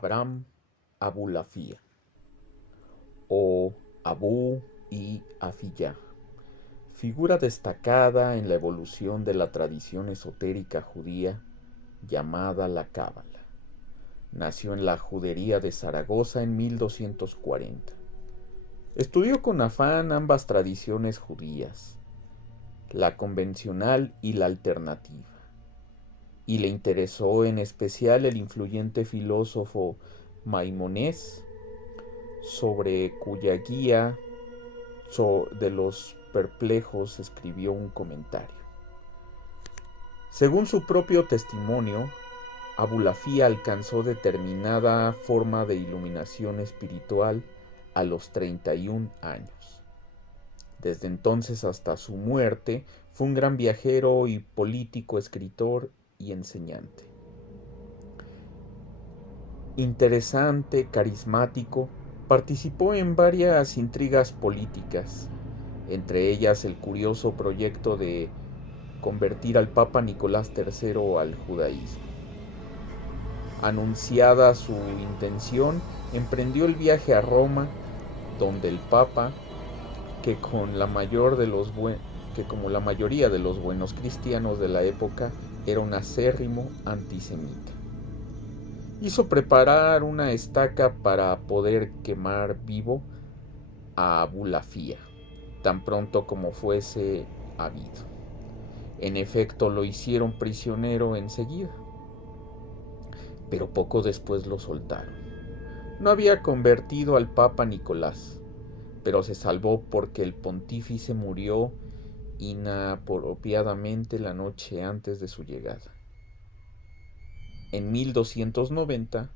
Abraham Abulafía o Abu y Afiyah, figura destacada en la evolución de la tradición esotérica judía llamada la Cábala. Nació en la judería de Zaragoza en 1240. Estudió con afán ambas tradiciones judías, la convencional y la alternativa, y le interesó en especial el influyente filósofo Maimónides, sobre cuya guía de los perplejos escribió un comentario. Según su propio testimonio, Abulafía alcanzó determinada forma de iluminación espiritual a los 31 años. Desde entonces hasta su muerte fue un gran viajero y político, escritor y enseñante. Interesante, carismático, participó en varias intrigas políticas, entre ellas el curioso proyecto de convertir al Papa Nicolás III al judaísmo. Anunciada su intención, emprendió el viaje a Roma, donde el Papa, que como la mayoría de los buenos cristianos de la época, era un acérrimo antisemita, hizo preparar una estaca para poder quemar vivo a Abulafía, tan pronto como fuese habido. En efecto, lo hicieron prisionero enseguida, pero poco después lo soltaron. No había convertido al Papa Nicolás, pero se salvó porque el pontífice murió inapropiadamente la noche antes de su llegada. En 1290,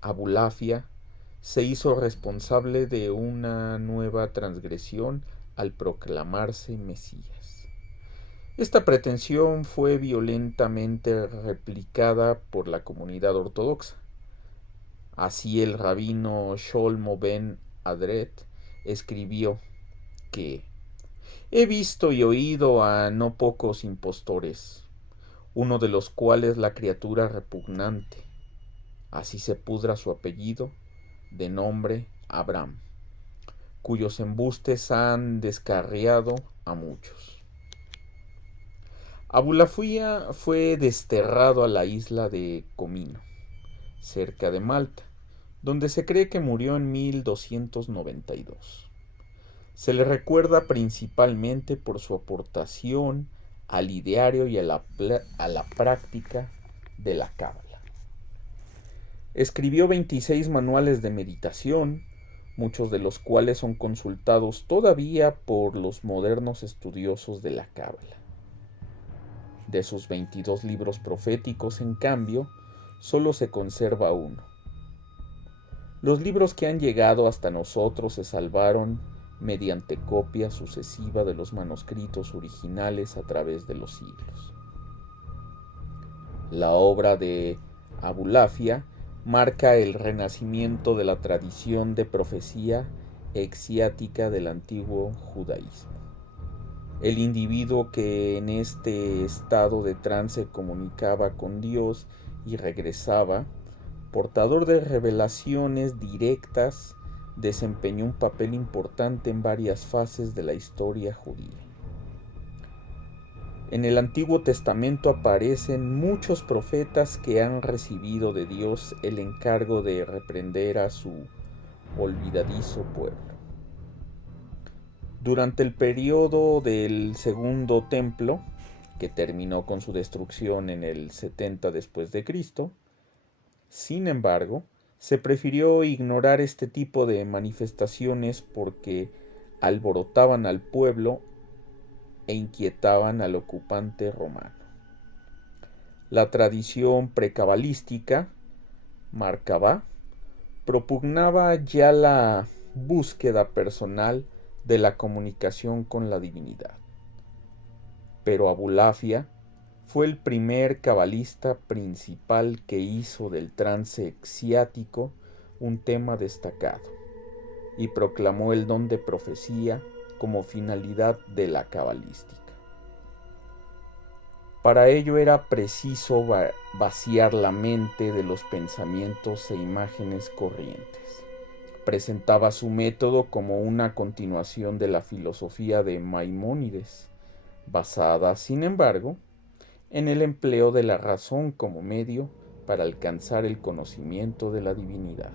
Abulafía se hizo responsable de una nueva transgresión al proclamarse Mesías. Esta pretensión fue violentamente replicada por la comunidad ortodoxa. Así el rabino Sholmo ben Adret escribió que he visto y oído a no pocos impostores, uno de los cuales la criatura repugnante, así se pudra su apellido, de nombre Abraham, cuyos embustes han descarriado a muchos. Abulafía fue desterrado a la isla de Comino, cerca de Malta, donde se cree que murió en 1292. Se le recuerda principalmente por su aportación al ideario y a la práctica de la Cábala. Escribió 26 manuales de meditación, muchos de los cuales son consultados todavía por los modernos estudiosos de la Cábala. De sus 22 libros proféticos, en cambio, solo se conserva uno. Los libros que han llegado hasta nosotros se salvaron mediante copia sucesiva de los manuscritos originales a través de los siglos. La obra de Abulafía marca el renacimiento de la tradición de profecía exsiática del antiguo judaísmo. El individuo que en este estado de trance comunicaba con Dios y regresaba, portador de revelaciones directas, desempeñó un papel importante en varias fases de la historia judía. En el Antiguo Testamento aparecen muchos profetas que han recibido de Dios el encargo de reprender a su olvidadizo pueblo. Durante el periodo del Segundo Templo, que terminó con su destrucción en el 70 después de Cristo, sin embargo, se prefirió ignorar este tipo de manifestaciones porque alborotaban al pueblo e inquietaban al ocupante romano. La tradición precabalística, Markabá, propugnaba ya la búsqueda personal de la comunicación con la divinidad. Pero Abulafía fue el primer cabalista principal que hizo del trance exsiático un tema destacado y proclamó el don de profecía como finalidad de la cabalística. Para ello era preciso vaciar la mente de los pensamientos e imágenes corrientes. Presentaba su método como una continuación de la filosofía de Maimónides, basada, sin embargo, en el empleo de la razón como medio para alcanzar el conocimiento de la divinidad.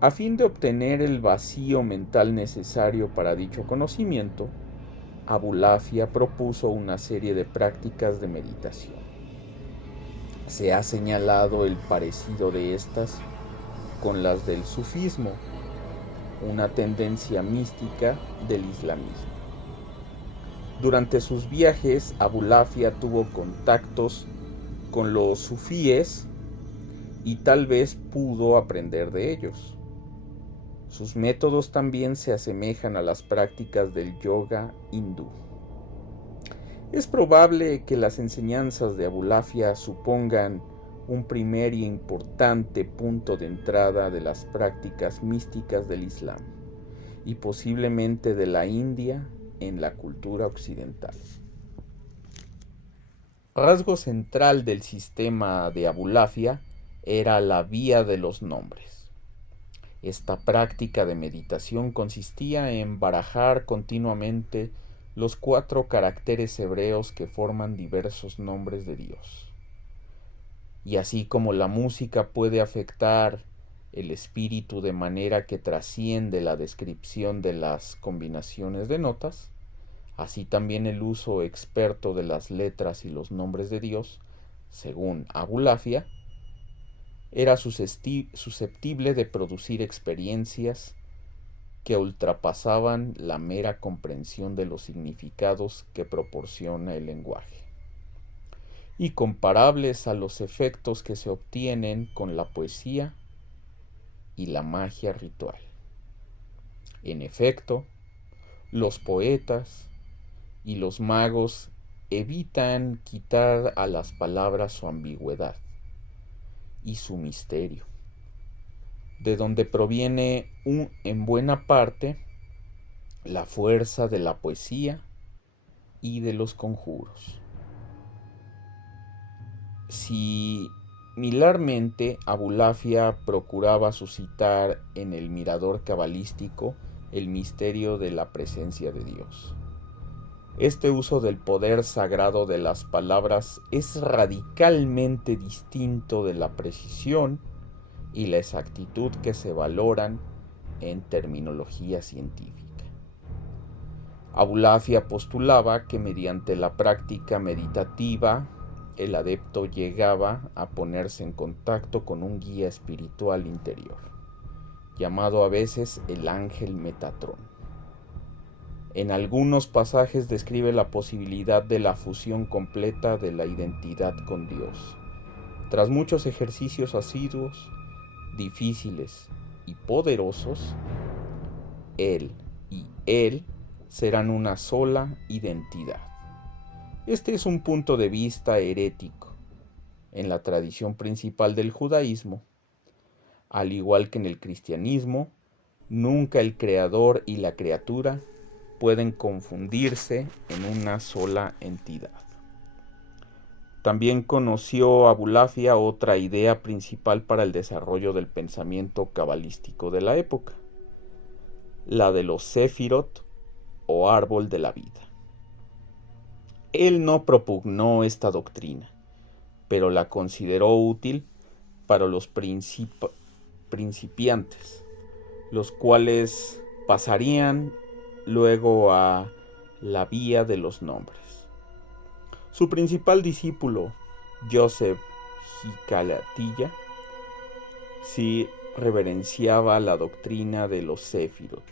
A fin de obtener el vacío mental necesario para dicho conocimiento, Abulafia propuso una serie de prácticas de meditación. Se ha señalado el parecido de estas con las del sufismo, una tendencia mística del islamismo. Durante sus viajes, Abulafia tuvo contactos con los sufíes y tal vez pudo aprender de ellos. Sus métodos también se asemejan a las prácticas del yoga hindú. Es probable que las enseñanzas de Abulafia supongan un primer y importante punto de entrada de las prácticas místicas del Islam y posiblemente de la India en la cultura occidental. Rasgo central del sistema de Abulafia era la vía de los nombres. Esta práctica de meditación consistía en barajar continuamente los 4 caracteres hebreos que forman diversos nombres de Dios. Y así como la música puede afectar el espíritu de manera que trasciende la descripción de las combinaciones de notas, así también el uso experto de las letras y los nombres de Dios, según Abulafia, era susceptible de producir experiencias que ultrapasaban la mera comprensión de los significados que proporciona el lenguaje, y comparables a los efectos que se obtienen con la poesía y la magia ritual. En efecto, los poetas y los magos evitan quitar a las palabras su ambigüedad y su misterio, de donde proviene en buena parte la fuerza de la poesía y de los conjuros. Similarmente, Abulafia procuraba suscitar en el mirador cabalístico el misterio de la presencia de Dios. Este uso del poder sagrado de las palabras es radicalmente distinto de la precisión y la exactitud que se valoran en terminología científica. Abulafia postulaba que mediante la práctica meditativa el adepto llegaba a ponerse en contacto con un guía espiritual interior, llamado a veces el ángel Metatrón. En algunos pasajes describe la posibilidad de la fusión completa de la identidad con Dios. Tras muchos ejercicios asiduos, difíciles y poderosos, Él y Él serán una sola identidad. Este es un punto de vista herético en la tradición principal del judaísmo. Al igual que en el cristianismo, nunca el creador y la criatura pueden confundirse en una sola entidad. También conoció Abulafia otra idea principal para el desarrollo del pensamiento cabalístico de la época, la de los Sefirot o árbol de la vida. Él no propugnó esta doctrina, pero la consideró útil para los principiantes, los cuales pasarían luego a la vía de los nombres. Su principal discípulo, Joseph Hikalatilla, sí reverenciaba la doctrina de los Sefirot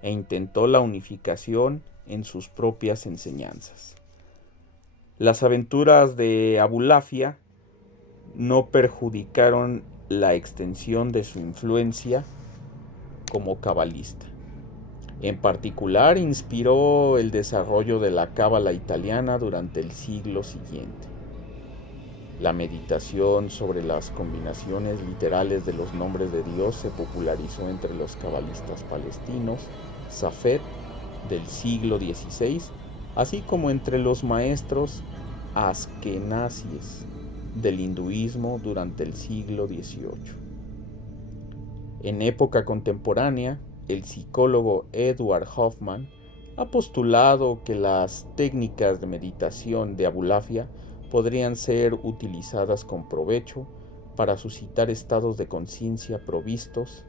e intentó la unificación en sus propias enseñanzas. Las aventuras de Abulafia no perjudicaron la extensión de su influencia como cabalista. En particular, inspiró el desarrollo de la cábala italiana durante el siglo siguiente. La meditación sobre las combinaciones literales de los nombres de Dios se popularizó entre los cabalistas palestinos Safed del siglo XVI así como entre los maestros askenazíes del hinduismo durante el siglo XVIII. En época contemporánea, el psicólogo Edward Hoffman ha postulado que las técnicas de meditación de Abulafia podrían ser utilizadas con provecho para suscitar estados de conciencia provistos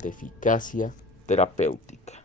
de eficacia terapéutica.